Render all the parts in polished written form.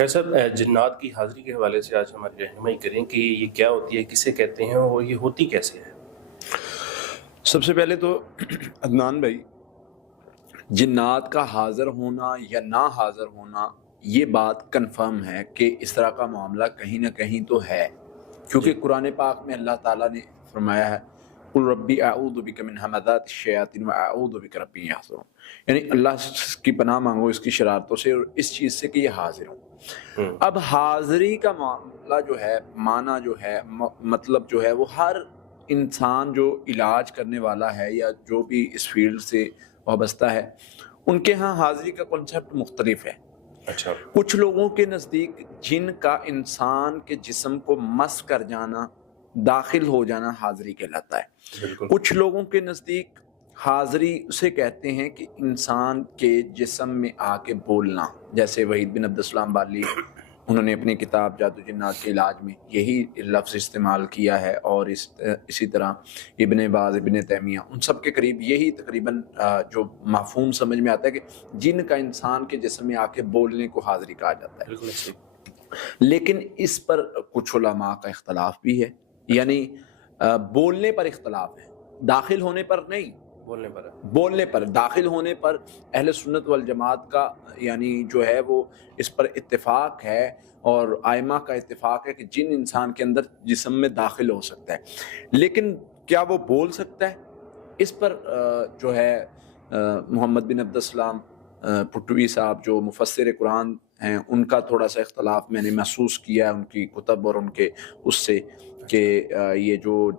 Doctor صاحب جنات کی حاضری کے حوالے سے آج ہماری رہنمائی کریں کہ یہ کیا ہوتی ہے، کسے کہتے ہیں اور یہ ہوتی کیسے ہے؟ سب سے پہلے تو عدنان بھائی، جنات کا حاضر ہونا یا نہ حاضر ہونا یہ بات کنفرم ہے کہ اس طرح کا معاملہ کہیں نہ کہیں تو ہے، کیونکہ قرآن پاک میں اللہ تعالیٰ نے فرمایا ہے قل ربی اعوذ بک من ہمزات الشیاطین واعوذ بک ربی یحضرون، یعنی اللہ کی پناہ مانگو اس کی شرارتوں سے اور اس چیز سے کہ یہ حاضر ہوں۔ اب حاضری کا معاملہ جو ہے، معنی جو ہے، مطلب جو ہے، وہ ہر انسان جو علاج کرنے والا ہے یا جو بھی اس فیلڈ سے وابستہ ہے ان کے ہاں حاضری کا کنسیپٹ مختلف ہے۔ اچھا، کچھ لوگوں کے نزدیک جن کا انسان کے جسم کو مس کر جانا، داخل ہو جانا حاضری کہلاتا ہے۔ بالکل۔ کچھ لوگوں کے نزدیک حاضری اسے کہتے ہیں کہ انسان کے جسم میں آ کے بولنا، جیسے وحید بن عبدالسلام بالی انہوں نے اپنی کتاب جادو جنات کے علاج میں یہی لفظ استعمال کیا ہے، اور اسی طرح ابن باز، ابن تیمیہ، ان سب کے قریب یہی تقریباً جو مفہوم سمجھ میں آتا ہے کہ جن کا انسان کے جسم میں آ کے بولنے کو حاضری کہا جاتا ہے۔ بالکل صحیح۔ لیکن اس پر کچھ علماء کا اختلاف بھی ہے، یعنی بولنے پر اختلاف ہے، داخل ہونے پر نہیں، بولنے پر، داخل ہونے پر اہل سنت والجماعت کا یعنی جو ہے وہ اس پر اتفاق ہے، اور ائمہ کا اتفاق ہے کہ جن انسان کے اندر جسم میں داخل ہو سکتا ہے، لیکن کیا وہ بول سکتا ہے؟ اس پر جو ہے محمد بن عبدالسلام پٹوی صاحب جو مفسر قرآن ہیں ان کا تھوڑا سا اختلاف میں نے محسوس کیا ہے ان کی کتب اور ان کے اس سے، کہ یہ جو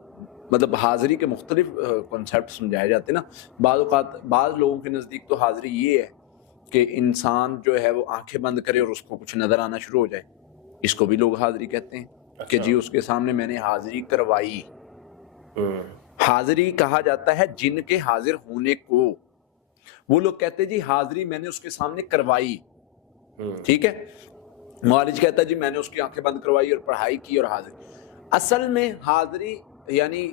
مطلب حاضری کے مختلف کنسیپٹ سمجھائے جاتے ہیں نا، بعض اوقات بعض لوگوں کے نزدیک تو حاضری یہ ہے کہ انسان جو ہے وہ آنکھیں بند کرے اور اس کو کچھ نظر آنا شروع ہو جائے، اس کو بھی لوگ حاضری کہتے ہیں کہ جی اس کے سامنے میں نے حاضری کروائی۔ حاضری کہا جاتا ہے جن کے حاضر ہونے کو، وہ لوگ کہتے ہیں جی حاضری میں نے اس کے سامنے کروائی، ٹھیک ہے، معالج کہتا ہے جی میں نے اس کی آنکھیں بند کروائی اور پڑھائی کی اور حاضری۔ اصل میں حاضری یعنی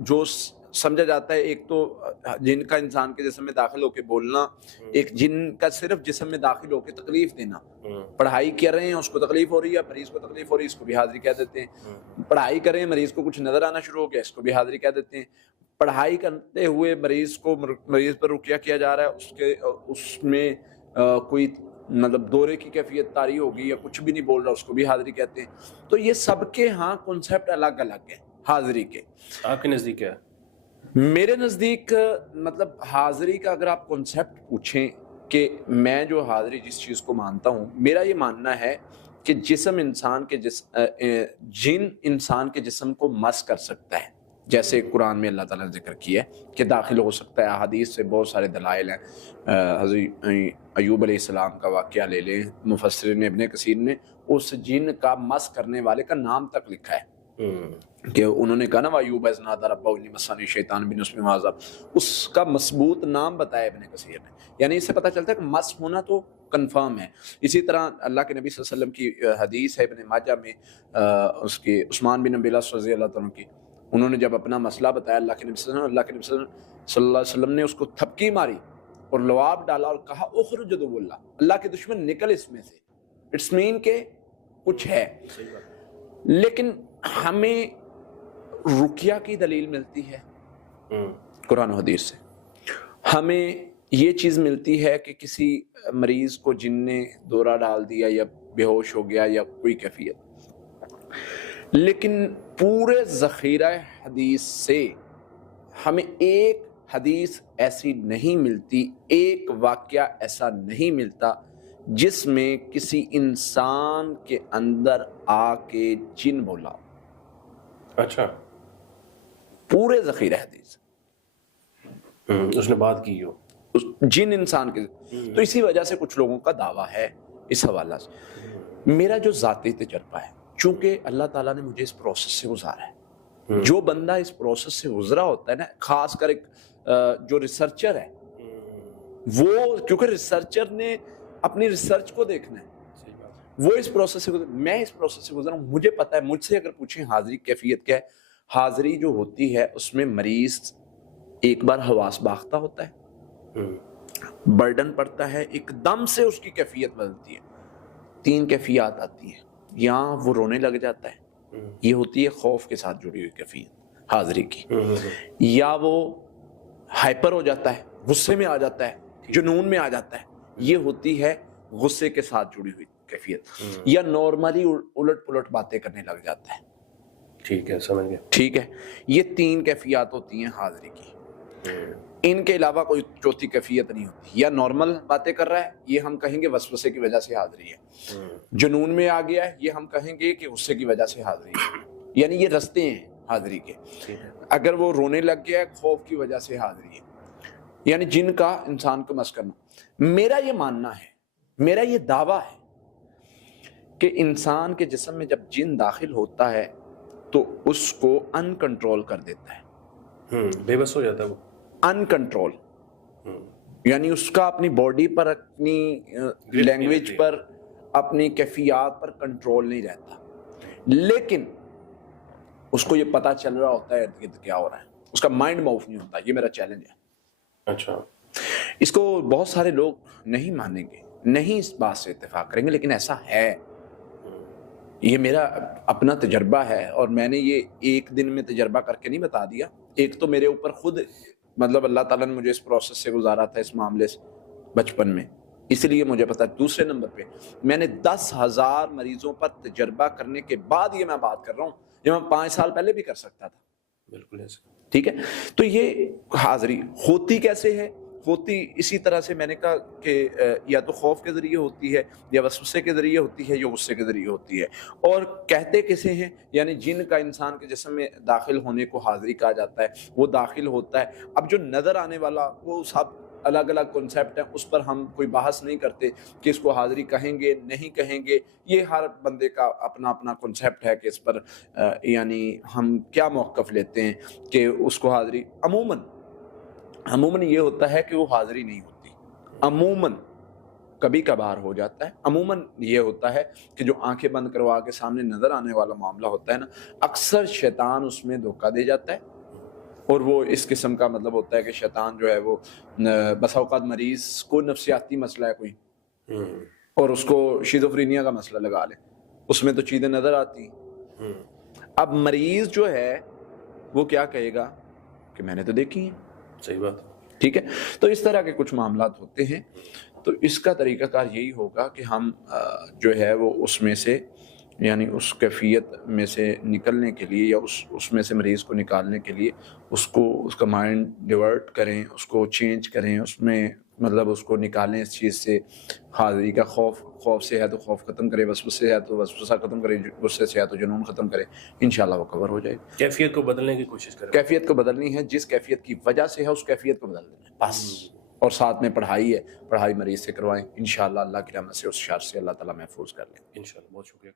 جو سمجھا جاتا ہے، ایک تو جن کا انسان کے جسم میں داخل ہو کے بولنا، ایک جن کا صرف جسم میں داخل ہو کے تکلیف دینا، پڑھائی کر رہے ہیں اس کو تکلیف ہو رہی ہے، مریض کو تکلیف ہو رہی ہے، اس کو بھی حاضری کہہ دیتے ہیں۔ پڑھائی کر رہے ہیں، مریض کو کچھ نظر آنا شروع ہو گیا، اس کو بھی حاضری کہہ دیتے ہیں۔ پڑھائی کرتے ہوئے مریض پر رقیہ کیا جا رہا ہے، اس میں کوئی مطلب دورے کی کیفیت طاری ہوگی یا کچھ بھی نہیں بول رہا، اس کو بھی حاضری کہتے ہیں۔ تو یہ سب کے ہاں کنسیپٹ الگ الگ ہیں حاضری کے۔ آپ کے نزدیک کیا ہے؟ میرے نزدیک مطلب حاضری کا اگر آپ کنسیپٹ پوچھیں کہ میں جو حاضری جس چیز کو مانتا ہوں، میرا یہ ماننا ہے کہ جسم انسان کے جن انسان کے جسم کو مس کر سکتا ہے، جیسے قرآن میں اللہ تعالیٰ نے ذکر کیا ہے کہ داخل ہو سکتا ہے، احادیث سے بہت سارے دلائل ہیں۔ حضرت ایوب علیہ السلام کا واقعہ لے لیں، مفسرین ابن کثیر نے اس جن کا مس کرنے والے کا نام تک لکھا ہے کہ انہوں نے کہا نا وَأَيُّوبَ إِذْ نَادَىٰ رَبَّهُ أَنِّي مَسَّنِيَ الشَّيْطَانُ بِنُصْبٍ وَعَذَابٍ، اس کا مضبوط نام بتایا ابن کثیر نے، یعنی اس سے پتہ چلتا ہے کہ مس ہونا تو کنفرم ہے۔ اسی طرح اللہ کے نبی صلی اللہ علیہ وسلم کی حدیث ہے ابن ماجہ میں، اس کے عثمان بن ابی العاص رضی اللہ عنہ کی، انہوں نے جب اپنا مسئلہ بتایا اللہ کے نبی صلی اللہ علیہ وسلم نے اس کو تھپکی ماری اور لعاب ڈالا اور کہا اخرج عدو اللہ کے دشمن نکل اس میں سے، اٹس مین کہ کچھ ہے۔ لیکن ہمیں رقیہ کی دلیل ملتی ہے قرآن و حدیث سے، ہمیں یہ چیز ملتی ہے کہ کسی مریض کو جن نے دورہ ڈال دیا یا بے ہوش ہو گیا یا کوئی کیفیت، لیکن پورے ذخیرہ حدیث سے ہمیں ایک حدیث ایسی نہیں ملتی، ایک واقعہ ایسا نہیں ملتا جس میں کسی انسان کے اندر آ کے جن بولا۔ اچھا، پورے ذخیرہ حدیث اس نے بات کی ہو جن انسان کے، تو اسی وجہ سے کچھ لوگوں کا دعویٰ ہے اس حوالہ سے۔ میرا جو ذاتی تجربہ ہے، چونکہ اللہ تعالیٰ نے مجھے اس پروسیس سے گزارا ہے، جو بندہ اس پروسیس سے گزرا ہوتا ہے نا، خاص کر ایک جو ریسرچر ہے، وہ کیونکہ ریسرچر نے اپنی ریسرچ کو دیکھنا ہے، وہ اس پروسیس سے میں اس پروسیس سے گزرا ہوں، مجھے پتا ہے۔ مجھ سے اگر پوچھیں حاضری کیفیت کیا ہے، حاضری جو ہوتی ہے اس میں مریض ایک بار حواس باختہ ہوتا ہے، برڈن پڑتا ہے، ایک دم سے اس کی کیفیت بدلتی ہے، 3 کیفیات آتی ہیں. یا وہ رونے لگ جاتا ہے, یہ ہوتی ہے خوف کے ساتھ جڑی ہوئی کیفیت حاضری کی. یا وہ ہائپر ہو جاتا ہے, غصے میں آ جاتا ہے, جنون میں آ جاتا ہے, یہ ہوتی ہے غصے کے ساتھ جڑی ہوئی کیفیت. یا نارملی الٹ پلٹ باتیں کرنے لگ جاتا ہے. ٹھیک ہے, سمجھ گیا. ٹھیک ہے, یہ 3 کیفیات ہوتی ہیں حاضری کی. ان کے علاوہ کوئی چوتھی کیفیت نہیں ہوتی. یا نارمل باتیں کر رہا ہے, یہ ہم کہیں گے وسوسے کی وجہ سے حاضری ہے. جنون میں آ گیا ہے, یہ ہم کہیں گے کہ غصے کی وجہ سے حاضری ہے. یعنی یہ رستے ہیں حاضری کے. اگر وہ رونے لگ گیا ہے, خوف کی وجہ سے حاضری ہے. یعنی جن کا انسان کو مس کرنا. میرا یہ ماننا ہے, میرا یہ دعویٰ ہے کہ انسان کے جسم میں جب جن داخل ہوتا ہے تو اس کو ان کنٹرول کر دیتا ہے. بے بس ہو جاتا ہے وہ. ان کنٹرول یعنی اس کا اپنی باڈی پر, اپنی لینگویج پر, اپنی کیفیات پر کنٹرول نہیں رہتا. لیکن اس کو یہ پتا چل رہا ہوتا ہے کیا ہو رہا ہے, اس کا مائنڈ موو نہیں ہوتا. یہ میرا چیلنج ہے. اچھا, اس کو بہت سارے لوگ نہیں مانیں گے, نہیں اس بات سے اتفاق کریں گے, لیکن ایسا ہے. یہ میرا اپنا تجربہ ہے, اور میں نے یہ ایک دن میں تجربہ کر کے نہیں بتا دیا. ایک تو میرے اوپر خود مطلب اللہ تعالیٰ نے مجھے اس پروسیس سے گزارا تھا, اس معاملے سے بچپن میں, اس لیے مجھے پتا. دوسرے نمبر پہ میں نے 10,000 مریضوں پر تجربہ کرنے کے بعد یہ میں بات کر رہا ہوں, جو میں 5 سال پہلے بھی کر سکتا تھا. بالکل ایسا. ٹھیک ہے, تو یہ حاضری ہوتی کیسے ہے؟ ہوتی اسی طرح سے میں نے کہا کہ یا تو خوف کے ذریعے ہوتی ہے, یا وسوسے کے ذریعے ہوتی ہے, یا غصے کے ذریعے ہوتی ہے. اور کہتے کسے ہیں؟ یعنی جن کا انسان کے جسم میں داخل ہونے کو حاضری کہا جاتا ہے, وہ داخل ہوتا ہے. اب جو نظر آنے والا وہ سب الگ الگ کنسیپٹ ہیں, اس پر ہم کوئی بحث نہیں کرتے کہ اس کو حاضری کہیں گے نہیں کہیں گے. یہ ہر بندے کا اپنا اپنا کنسیپٹ ہے کہ اس پر یعنی ہم کیا موقف لیتے ہیں کہ اس کو حاضری. عموماً یہ ہوتا ہے کہ وہ حاضری نہیں ہوتی. عموماً کبھی کبھار ہو جاتا ہے. عموماً یہ ہوتا ہے کہ جو آنکھیں بند کروا کے سامنے نظر آنے والا معاملہ ہوتا ہے نا, اکثر شیطان اس میں دھوکہ دے جاتا ہے. اور وہ اس قسم کا مطلب ہوتا ہے کہ شیطان جو ہے وہ بسا اوقات مریض کو نفسیاتی مسئلہ ہے کوئی, اور اس کو شیزوفرینیا کا مسئلہ لگا لے, اس میں تو چیزیں نظر آتی ہیں. اب مریض جو ہے وہ کیا کہے گا کہ میں نے تو دیکھی ہیں. صحیح بات. ٹھیک ہے, تو اس طرح کے کچھ معاملات ہوتے ہیں. تو اس کا طریقہ کار یہی ہوگا کہ ہم جو ہے وہ اس میں سے یعنی اس کیفیت میں سے نکلنے کے لیے, یا اس میں سے مریض کو نکالنے کے لیے اس کا مائنڈ ڈیورٹ کریں, اس کو چینج کریں, اس میں مطلب اس کو نکالیں اس چیز سے. حاضری کا خوف سے ہے تو خوف ختم کرے, وسوسے سے ہے تو وسوسہ ختم کرے, غصے سے ہے تو جنون ختم کرے. انشاءاللہ وہ کور ہو جائے گی. کیفیت کو بدلنے کی کوشش کریں. کیفیت کو بدلنی ہے, جس کیفیت کی وجہ سے ہے اس کیفیت کو بدل دینا ہے بس. اور ساتھ میں پڑھائی ہے, پڑھائی مریض سے کروائیں. انشاءاللہ اللہ کی رحمت سے اس شر سے اللہ تعالیٰ محفوظ کر لیں. انشاءاللہ. بہت شکریہ.